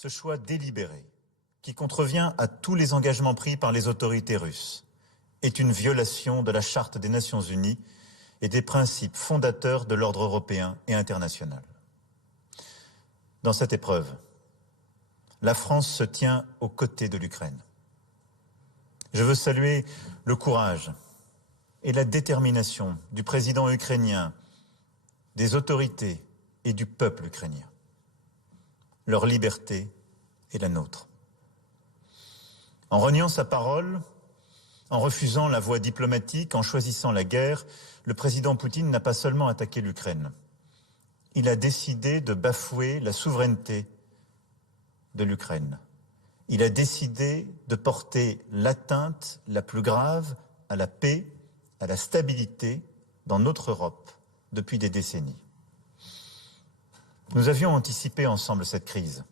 Ce choix délibéré, qui contrevient à tous les engagements pris par les autorités russes, est une violation de la Charte des Nations Unies et des principes fondateurs de l'ordre européen et international. Dans cette épreuve, la France se tient aux côtés de l'Ukraine. Je veux saluer le courage et la détermination du président ukrainien, des autorités et du peuple ukrainien. Leur liberté est la nôtre. En reniant sa parole, en refusant la voie diplomatique, en choisissant la guerre, le président Poutine n'a pas seulement attaqué l'Ukraine. Il a décidé de bafouer la souveraineté de l'Ukraine. Il a décidé de porter l'atteinte la plus grave à la paix, à la stabilité dans notre Europe depuis des décennies. Nous avions anticipé ensemble cette crise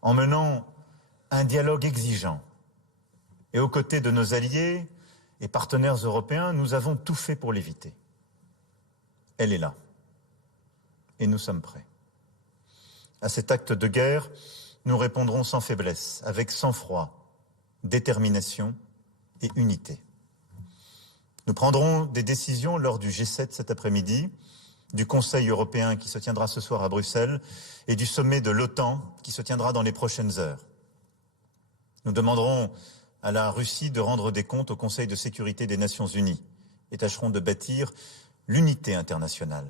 en menant un dialogue exigeant. Et aux côtés de nos alliés et partenaires européens, nous avons tout fait pour l'éviter. Elle est là. Et nous sommes prêts. À cet acte de guerre, nous répondrons sans faiblesse, avec sang-froid, détermination et unité. Nous prendrons des décisions lors du G7 cet après-midi, du Conseil européen qui se tiendra ce soir à Bruxelles et du sommet de l'OTAN qui se tiendra dans les prochaines heures. Nous demanderons à la Russie de rendre des comptes au Conseil de sécurité des Nations Unies et tâcherons de bâtir l'unité internationale.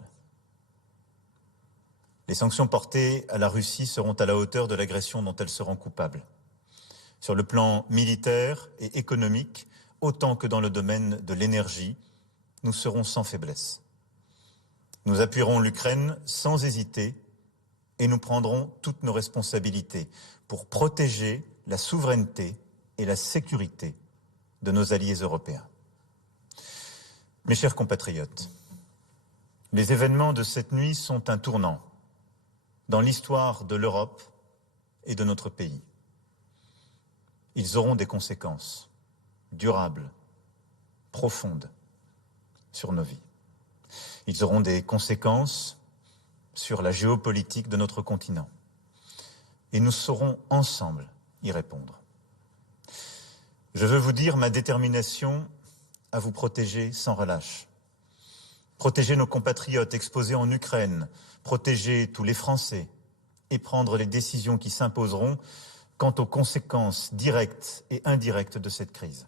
Les sanctions portées à la Russie seront à la hauteur de l'agression dont elle se rend coupable. Sur le plan militaire et économique, autant que dans le domaine de l'énergie, nous serons sans faiblesse. Nous appuierons l'Ukraine sans hésiter et nous prendrons toutes nos responsabilités pour protéger la souveraineté et la sécurité de nos alliés européens. Mes chers compatriotes, les événements de cette nuit sont un tournant dans l'histoire de l'Europe et de notre pays. Ils auront des conséquences durables, profondes sur nos vies. Ils auront des conséquences sur la géopolitique de notre continent. Et nous saurons ensemble y répondre. Je veux vous dire ma détermination à vous protéger sans relâche. Protéger nos compatriotes exposés en Ukraine, protéger tous les Français et prendre les décisions qui s'imposeront quant aux conséquences directes et indirectes de cette crise.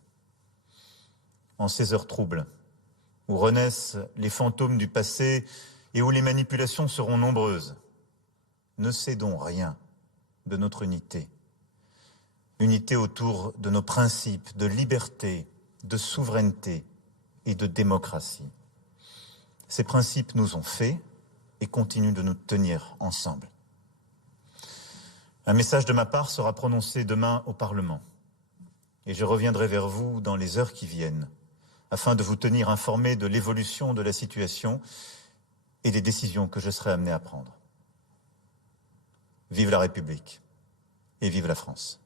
En ces heures troubles, où renaissent les fantômes du passé et où les manipulations seront nombreuses, ne cédons rien de notre unité. Unité autour de nos principes de liberté, de souveraineté et de démocratie. Ces principes nous ont fait et continuent de nous tenir ensemble. Un message de ma part sera prononcé demain au Parlement et je reviendrai vers vous dans les heures qui viennent afin de vous tenir informés de l'évolution de la situation et des décisions que je serai amené à prendre. Vive la République et vive la France.